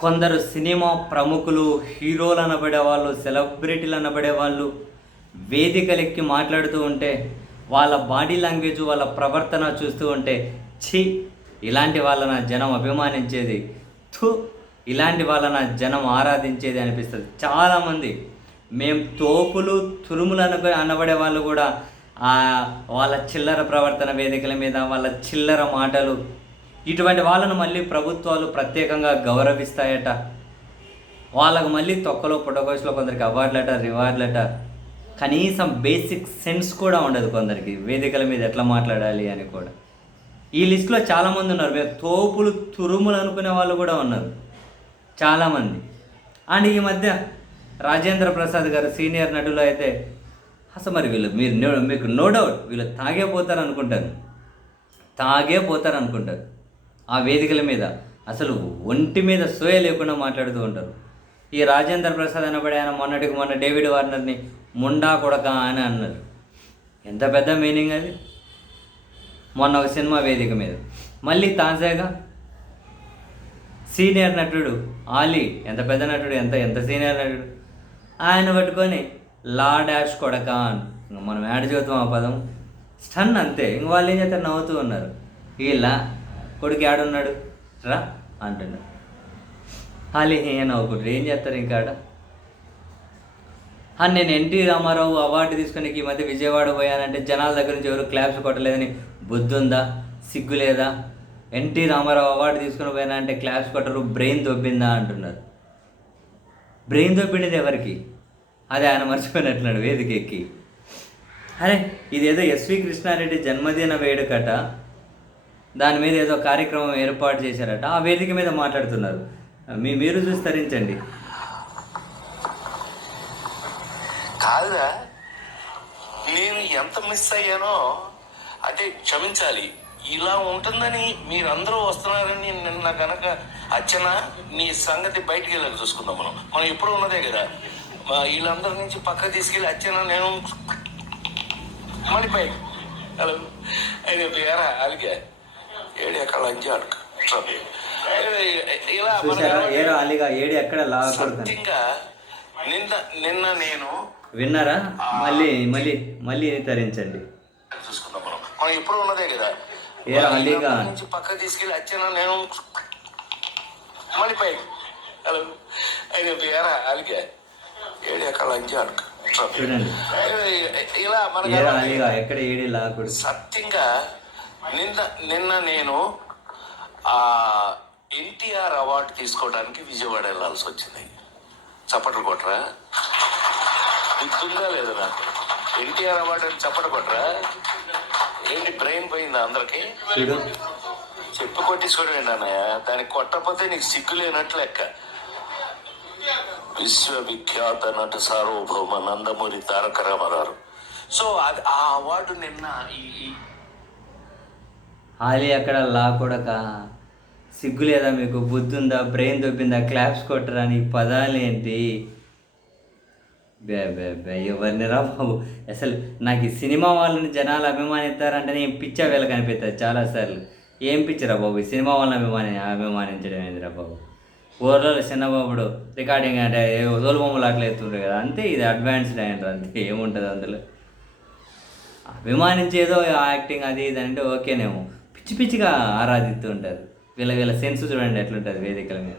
కొందరు సినిమా ప్రముఖులు హీరోలు అనబడే వాళ్ళు సెలబ్రిటీలు అనబడే వాళ్ళు వేదికలెక్కి మాట్లాడుతూ ఉంటే వాళ్ళ బాడీ లాంగ్వేజ్ వాళ్ళ ప్రవర్తన చూస్తూ ఉంటే ఛీ ఇలాంటి వాళ్ళన జనం అభిమానించేది థు ఇలాంటి వాళ్ళన జనం ఆరాధించేది అనిపిస్తుంది. చాలామంది మేము తోపులు తురుములు అనుకు అనబడే వాళ్ళు కూడా వాళ్ళ చిల్లర ప్రవర్తన వేదికల మీద వాళ్ళ చిల్లర మాటలు ఇటువంటి వాళ్ళను మళ్ళీ ప్రభుత్వాలు ప్రత్యేకంగా గౌరవిస్తాయట. వాళ్ళకు మళ్ళీ తొక్కలో పుట్టకోసలో కొందరికి అవార్డులట రివార్డులట కనీసం బేసిక్ సెన్స్ కూడా ఉండదు కొందరికి. వేదికల మీద ఎట్లా మాట్లాడాలి అని కూడా. ఈ లిస్టులో చాలామంది ఉన్నారు. మేము తోపులు తురుములు అనుకునే వాళ్ళు కూడా ఉన్నారు. చాలామంది. అండ్ ఈ మధ్య రాజేంద్ర ప్రసాద్ గారు సీనియర్ నటులు అయితే అసలు మరి వీళ్ళు మీరు మీకు నో డౌట్ వీళ్ళు తాగే పోతారు అనుకుంటారు తాగే పోతారు అనుకుంటారు ఆ వేదికల మీద అసలు ఒంటి మీద సోయ లేకుండా మాట్లాడుతూ ఉంటారు. ఈ రాజేంద్ర ప్రసాద్ అనబడే ఆయన మొన్నటికి మొన్న డేవిడ్ వార్నర్ని ముండా కొడక అని అన్నారు. ఎంత పెద్ద మీనింగ్ అది? మొన్న ఒక సినిమా వేదిక మీద. మళ్ళీ తాజాగా సీనియర్ నటుడు ఆలీ ఎంత పెద్ద నటుడు ఎంత ఎంత సీనియర్ నటుడు? ఆయన పట్టుకొని లా డాష్ కొడక అని. మనం యాడ్ చదువుతాం ఆ పదం. స్టన్ అంతే. ఇంక వాళ్ళు ఏం చేస్తారు? నవ్వుతూ ఉన్నారు. వీళ్ళ కొడుకు ఏడున్నాడు? రా అంటున్నాడు. ఆలీ ఏ నవ్వుకుంటారు? ఏం చేస్తారు ఇంకా ఆడ? నేను ఎన్టీ రామారావు అవార్డు తీసుకుని ఈ మధ్య విజయవాడ పోయానంటే జనాల దగ్గర నుంచి ఎవరు క్లాప్స్ కొట్టలేదని బుద్ధుందా? సిగ్గులేదా? సిగ్గు లేదా ఎన్టీ రామారావు అవార్డు తీసుకుని పోయానంటే అంటే క్లాప్స్ కొట్టరు బ్రెయిన్ దొబ్బిందా అంటున్నారు. బ్రెయిన్ దొబ్బిండేది ఎవరికి? అది ఆయన మర్చిపోయినట్లున్నాడు వేదిక ఎక్కి. అరే ఇదేదో ఎస్వి కృష్ణారెడ్డి జన్మదిన వేడుకట. దాని మీద ఏదో కార్యక్రమం ఏర్పాటు చేశారట. ఆ వేదిక మీద మాట్లాడుతున్నారు. మీ మీరు చూసి తరించండి. కాదురా. నేను ఎంత మిస్ అయ్యానో అంటే క్షమించాలి. ఇలా ఉంటుందని మీరందరూ వస్తున్నారని నిన్న కనుక అచ్చన నీ సంగతి బయటికి వెళ్ళాలి చూసుకుందాం మనం. మనం ఎప్పుడు ఉన్నదే కదా. మా వీళ్ళందరి నుంచి పక్క తీసుకెళ్ళి అచ్చన నేను మళ్ళీ పై హలో. అయితే ఏరా అలాగే ఏడు ఎక్కడ లంచి అడక ఇలా ఏడి ఎక్కడ సత్యంగా నిన్న నిన్న నేను విన్నారా? మళ్ళీ మళ్ళీ మళ్ళీ తరించండి. చూసుకుందాం మనం. మనం ఎప్పుడు ఉన్నదే కదా? ఏ అలీగా? నుంచి పక్క తీసుకెళ్ళి వచ్చాను నేను మళ్ళీ పై హలో. ఆయన ఏరా అలిగా ఏడు ఎక్కడ లంచి అడక చూడండి. ఇలా అలీగా? ఎక్కడ ఏడి లాగకూడదు? సత్యంగా నిన్న నిన్న నేను ఆ ఎన్టీఆర్ అవార్డు తీసుకోవడానికి విజయవాడ వెళ్ళాల్సి వచ్చింది. చప్పట్లు కొట్టరా? గుర్తుందా లేదా నాకు? ఎన్టీఆర్ అవార్డు అని చప్పట్లు కొట్టరా? ఏంటి బ్రెయిన్ పోయిందా అందరికి? చెప్పు కొట్టేసుకోవడం అన్నయ్య దానికి కొట్టకపోతే నీకు సిగ్గు లేనట్లు లెక్క. విశ్వవిఖ్యాత నట సార్వభౌమ నందమూరి తారక రామారావు. సో అది ఆ అవార్డు నిన్న ఈ హాలీ ఆలీ అక్కడ లాకూడక? సిగ్గు లేదా మీకు? బుద్ధుందా? బ్రెయిన్ దొబ్బిందా? క్లాప్స్ కొట్టరా నీ పదాలు ఏంటి బే బే బే ఎవరిని రా బాబు. అసలు నాకు ఈ సినిమా వాళ్ళని జనాలు అభిమానిస్తారంటే నేను పిచ్చ వేళ కనిపిస్తుంది చాలాసార్లు ఏం పిచ్చరా బాబు? ఈ సినిమా వాళ్ళని అభిమాని అభిమానించడం ఏందిరా బాబు? ఊర్లో చిన్నబాబుడు రికార్డింగ్ అంటే తోలు బొమ్మలు అట్లా ఎత్తుంటారు కదా? అంతే ఇది అడ్వాన్స్డ్ అయ్యారు అంతే. ఏముంటుంది అందులో? అభిమానించేదో యాక్టింగ్ అది ఇది అంటే ఓకేనేమో. పిచ్చి పిచ్చిగా ఆరాధిస్తూ ఉంటారు వీళ్ళ వీళ్ళ సెన్స్ చూడండి ఎట్లుంటుంది వేదికల మీద.